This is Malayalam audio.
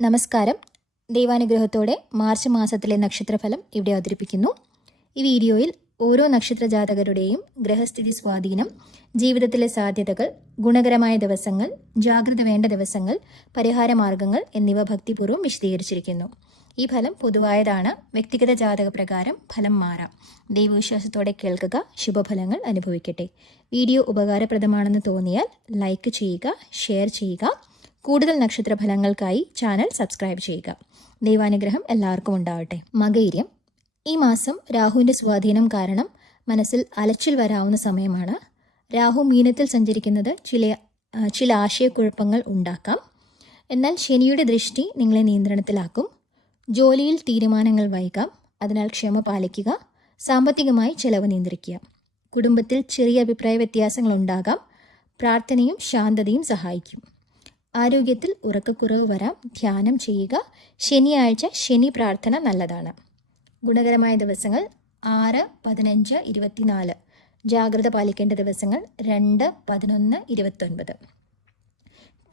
നമസ്കാരം. ദൈവാനുഗ്രഹത്തോടെ മാർച്ച് മാസത്തിലെ നക്ഷത്രഫലം ഇവിടെ അവതരിപ്പിക്കുന്നു. ഈ വീഡിയോയിൽ ഓരോ നക്ഷത്ര ജാതകരുടെയും ഗ്രഹസ്ഥിതി സ്വാധീനം, ജീവിതത്തിലെ സാധ്യതകൾ, ഗുണകരമായ ദിവസങ്ങൾ, ജാഗ്രത വേണ്ട ദിവസങ്ങൾ, പരിഹാരമാർഗങ്ങൾ എന്നിവ ഭക്തിപൂർവ്വം വിശദീകരിച്ചിരിക്കുന്നു. ഈ ഫലം പൊതുവായതാണ്. വ്യക്തിഗത ജാതക പ്രകാരം ഫലം മാറാം. ദൈവവിശ്വാസത്തോടെ കേൾക്കുക, ശുഭഫലങ്ങൾ അനുഭവിക്കട്ടെ. വീഡിയോ ഉപകാരപ്രദമാണെന്ന് തോന്നിയാൽ ലൈക്ക് ചെയ്യുക, ഷെയർ ചെയ്യുക. കൂടുതൽ നക്ഷത്രഫലങ്ങൾക്കായി ചാനൽ സബ്സ്ക്രൈബ് ചെയ്യുക. ദൈവാനുഗ്രഹം എല്ലാവർക്കും ഉണ്ടാവട്ടെ. മകയിരം. ഈ മാസം രാഹുവിൻ്റെ സ്വാധീനം കാരണം മനസ്സിൽ അലച്ചിൽ വരാവുന്ന സമയമാണ്. രാഹു മീനത്തിൽ സഞ്ചരിക്കുന്നത് ചില ആശയക്കുഴപ്പങ്ങൾ ഉണ്ടാക്കാം. എന്നാൽ ശനിയുടെ ദൃഷ്ടി നിങ്ങളെ നിയന്ത്രണത്തിലാക്കും. ജോലിയിൽ തീരുമാനങ്ങൾ വൈകാം, അതിനാൽ ക്ഷമ പാലിക്കുക. സാമ്പത്തികമായി ചെലവ് നിയന്ത്രിക്കുക. കുടുംബത്തിൽ ചെറിയ അഭിപ്രായ വ്യത്യാസങ്ങൾ ഉണ്ടാകാം. പ്രാർത്ഥനയും ശാന്തതയും സഹായിക്കും. ആരോഗ്യത്തിൽ ഉറക്കക്കുറവ് വരാം, ധ്യാനം ചെയ്യുക. ശനിയാഴ്ച ശനി പ്രാർത്ഥന നല്ലതാണ്. ഗുണകരമായ ദിവസങ്ങൾ 6, 15, 24. ജാഗ്രത പാലിക്കേണ്ട ദിവസങ്ങൾ 2, 11, 29.